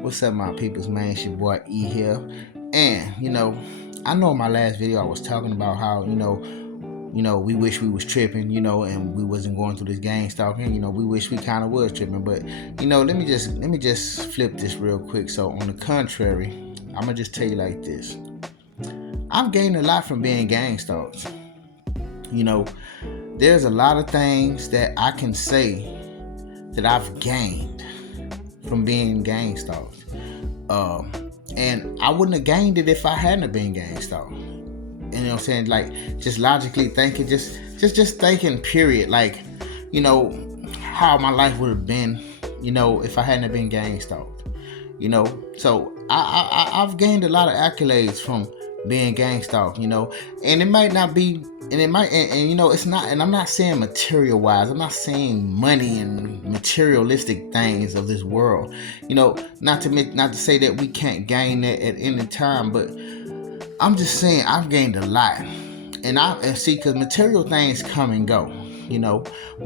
What's up, my peoples, man? It's your boy E here. And, I know in my last video I was talking about how, we wish we was tripping, and we wasn't going through this gang stalking. We wish we kind of was tripping. But, let me just flip this real quick. So on the contrary, I'm gonna just tell you like this. I've gained a lot from being gang stalked. There's a lot of things that I can say that I've gained from being gang stalked. And I wouldn't have gained it if I hadn't been gang stalked. And you know what I'm saying? Like, just logically thinking, just thinking, period. Like, how my life would have been, if I hadn't been gang stalked. So I've gained a lot of accolades from being gang stalked, and it might not be, and it might, and it's not, and I'm not saying material wise, I'm not saying money and materialistic things of this world, not to say that we can't gain that at any time, but I'm just saying I've gained a lot, and see, because material things come and go,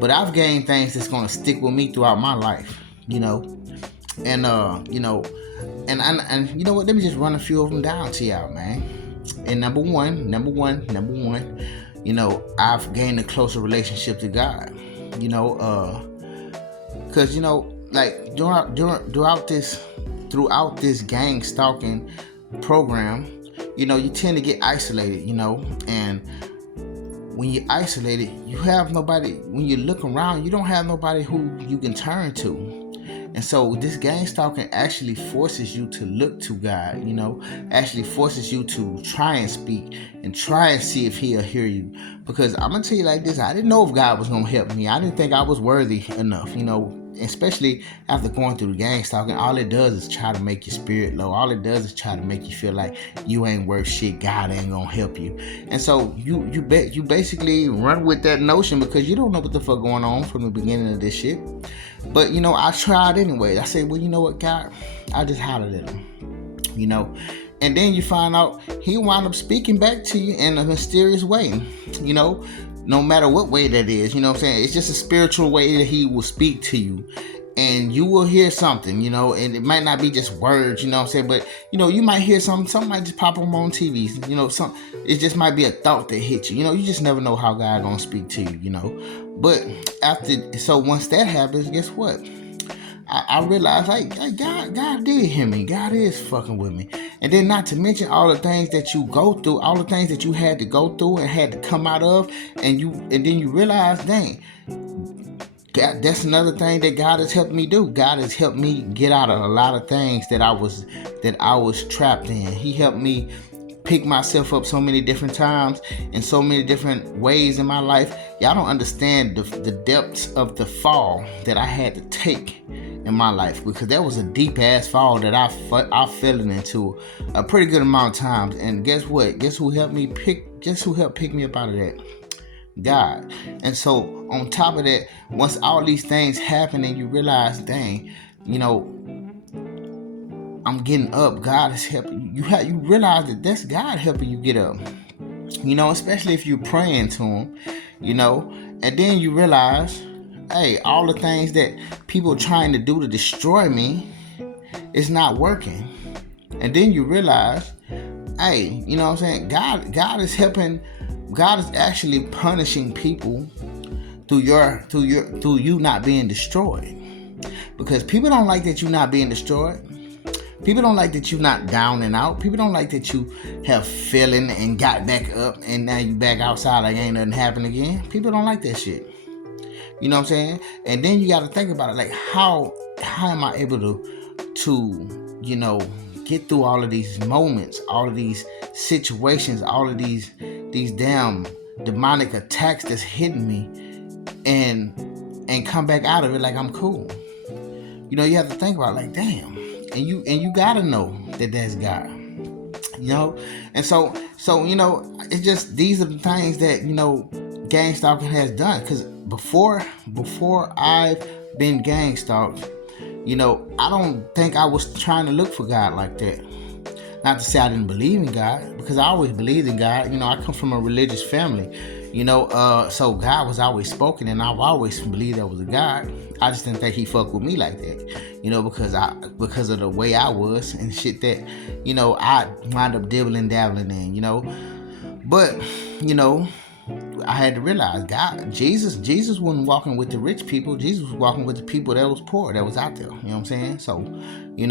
but I've gained things that's gonna stick with me throughout my life, and and you know what? Let me just run a few of them down to y'all, man. And number one, I've gained a closer relationship to God. Because like throughout this gang stalking program, you tend to get isolated, and when you're isolated, you have nobody. When you look around, you don't have nobody who you can turn to. And so this gang stalking actually forces you to look to God, actually forces you to try and speak and try and see if he'll hear you. Because I'm going to tell you like this, I didn't know if God was going to help me. I didn't think I was worthy enough, especially after going through the gang stalking. All it does is try to make your spirit low. All it does is try to make you feel like you ain't worth shit. God ain't going to help you. And so you basically run with that notion because you don't know what the fuck going on from the beginning of this shit. But, I tried anyway. I said, well, you know what, God? I just hollered at him, And then you find out he wound up speaking back to you in a mysterious way, no matter what way that is, what I'm saying? It's just a spiritual way that he will speak to you. And you will hear something, and it might not be just words, what I'm saying? But, you might hear something might just pop up on TV, it just might be a thought that hits you, you just never know how God gonna speak to you, But so once that happens, guess what? I realized, like God did hear me. God is fucking with me. And then not to mention all the things that you go through, all the things that you had to go through and had to come out of, and then you realize, dang, God, that's another thing that God has helped me do. God has helped me get out of a lot of things that I was trapped in. He helped me pick myself up so many different times in so many different ways in my life. Y'all don't understand the depths of the fall that I had to take in my life, because that was a deep ass fall that I fell into a pretty good amount of times. And guess what? Guess who helped pick me up out of that? God. And so on top of that, once all these things happen and you realize, dang, I'm getting up, God is helping you. You realize that that's God helping you get up, especially if you're praying to him, and then you realize, hey, all the things that people are trying to do to destroy me is not working. And then you realize, hey, what I'm saying? God is helping. God is actually punishing people through you not being destroyed. Because people don't like that you're not being destroyed. People don't like that you're not down and out. People don't like that you have fallen and got back up and now you back outside like ain't nothing happened again. People don't like that shit. You know what I'm saying? And then you got to think about it, like how am I able to get through all of these moments, all of these situations, all of these damn demonic attacks that's hitting me, and come back out of it like I'm cool. You have to think about it, like, damn, and you gotta know that that's God. And so it's just, these are the things that gang stalking has done. Because before I've been gang stalked, I don't think I was trying to look for God like that. Not to say I didn't believe in God, because I always believed in God. I come from a religious family. So God was always spoken, and I've always believed there was a God. I just didn't think he fucked with me like that, because of the way I was and shit that, I wind up dabbling in. But, I had to realize Jesus wasn't walking with the rich people. Jesus was walking with the people that was poor, that was out there. You know what I'm saying? So, you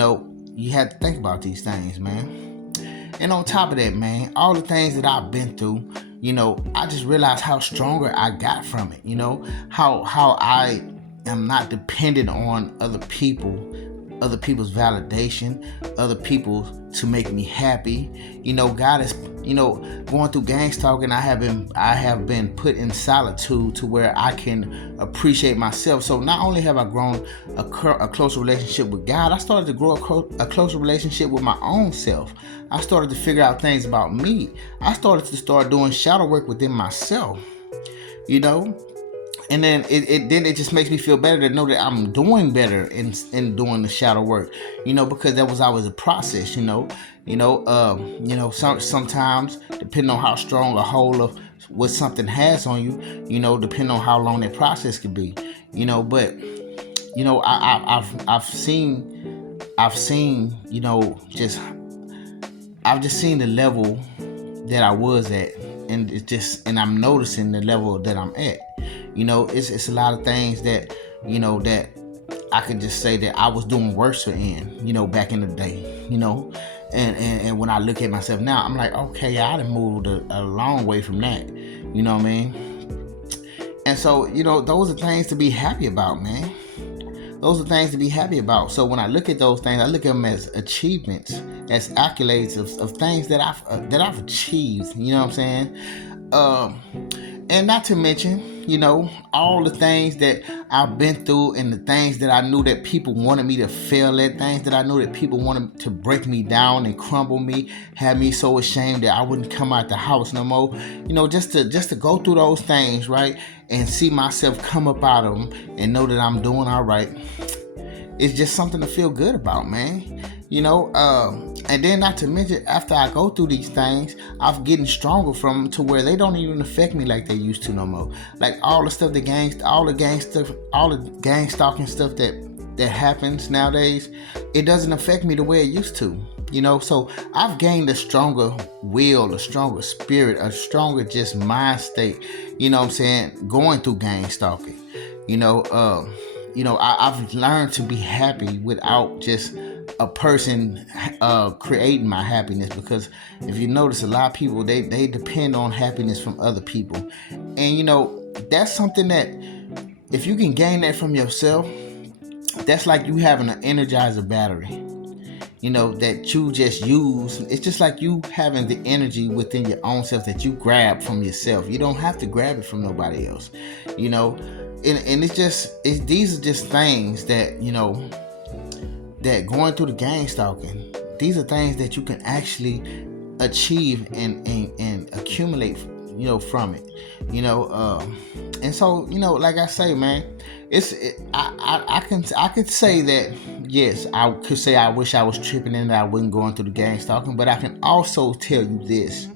had to think about these things, man. And on top of that, man, all the things that I've been through, I just realized how stronger I got from it. How I am not dependent on other people's validation, other people to make me happy. God is, going through gang stalking, I have been put in solitude to where I can appreciate myself. So not only have I grown a closer relationship with God, I started to grow a closer relationship with my own self. I started to figure out things about me. I started to start doing shadow work within myself. And then it just makes me feel better to know that I'm doing better in doing the shadow work, because that was always a process, sometimes depending on how strong a hold of what something has on you, depending on how long that process could be, but I've seen, I've just seen the level that I was at, and I'm noticing the level that I'm at. It's a lot of things that that I could just say that I was doing worse in, back in the day, and when I look at myself now, I'm like, okay, I done moved a long way from that, you know what I mean? And so, those are things to be happy about, man. Those are things to be happy about. So when I look at those things, I look at them as achievements, as accolades of things that I've achieved. You know what I'm saying? And not to mention, all the things that I've been through and the things that I knew that people wanted me to fail at, things that I knew that people wanted to break me down and crumble me, have me so ashamed that I wouldn't come out the house no more. Just to go through those things, right? And see myself come up out of them and know that I'm doing all right. It's just something to feel good about, man. And then not to mention, after I go through these things, I'm getting stronger from them to where they don't even affect me like they used to no more. Like all the stuff, all the gang stalking stuff that happens nowadays, it doesn't affect me the way it used to. So I've gained a stronger will, a stronger spirit, a stronger just mind state, what I'm saying, going through gang stalking. I've learned to be happy without just a person creating my happiness, because if you notice, a lot of people they depend on happiness from other people, and that's something that if you can gain that from yourself, that's like you having an energizer battery, that you just use. It's just like you having the energy within your own self that you grab from yourself. You don't have to grab it from nobody else, and these are just things that that going through the gang stalking, these are things that you can actually achieve and accumulate, from it, and so, like I say, man, I could say that, yes, I could say I wish I was tripping and that I wasn't going through the gang stalking, but I can also tell you this.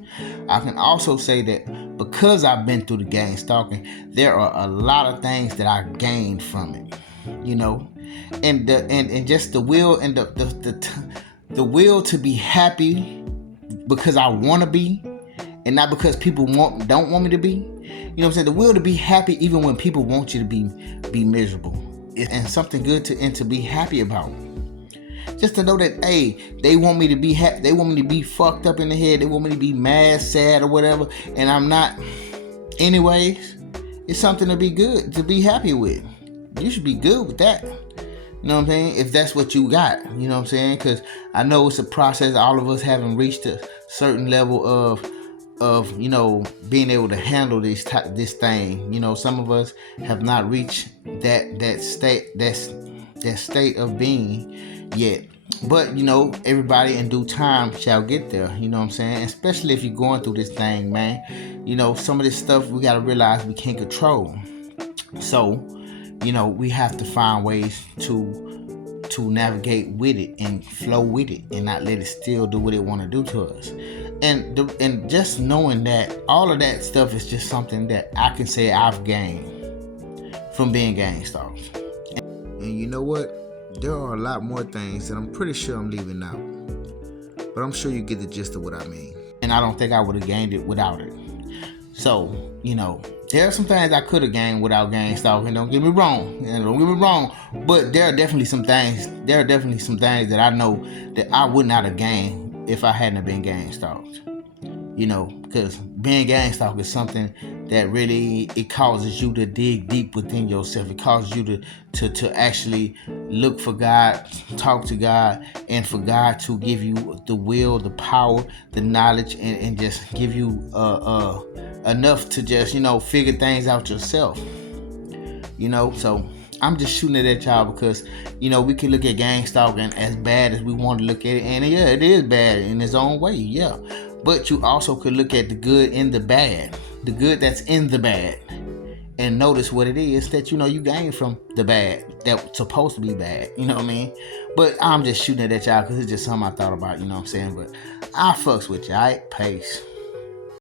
I can also say that because I've been through the gang stalking, there are a lot of things that I gained from it, and just the will and the will to be happy because I want to be, and not because people don't want me to be. You know what I'm saying? The will to be happy even when people want you to be miserable, and something good to be happy about. Just to know that, hey, they want me to be happy. They want me to be fucked up in the head. They want me to be mad, sad, or whatever, and I'm not. Anyways, it's something to be good, to be happy with. You should be good with that. You know what I'm saying? If that's what you got, you know what I'm saying? Because I know it's a process. All of us haven't reached a certain level of being able to handle this thing. Some of us have not reached that state of being yet. But everybody in due time shall get there. You know what I'm saying? Especially if you're going through this thing, man. Some of this stuff we gotta realize we can't control. So we have to find ways to to navigate with it and flow with it and not let it still do what it want to do to us. And just knowing that all of that stuff is just something that I can say I've gained from being gang stalked. And you know what? There are a lot more things that I'm pretty sure I'm leaving out. But I'm sure you get the gist of what I mean. And I don't think I would have gained it without it. So, there are some things I could have gained without gang stalking. Don't get me wrong. But there are definitely some things that I know that I would not have gained if I hadn't been gang stalked. Because being gang stalked is something that really, it causes you to dig deep within yourself. It causes you to actually look for God, talk to God, and for God to give you the will, the power, the knowledge, and just give you enough to just, figure things out yourself. So I'm just shooting it at y'all because, we can look at gang stalking as bad as we want to look at it. And yeah, it is bad in its own way, yeah. But you also could look at the good in the bad, the good that's in the bad, and notice what it is that, you gain from the bad that's supposed to be bad. You know what I mean? But I'm just shooting it at y'all because it's just something I thought about, But I fucks with you, all right? Peace.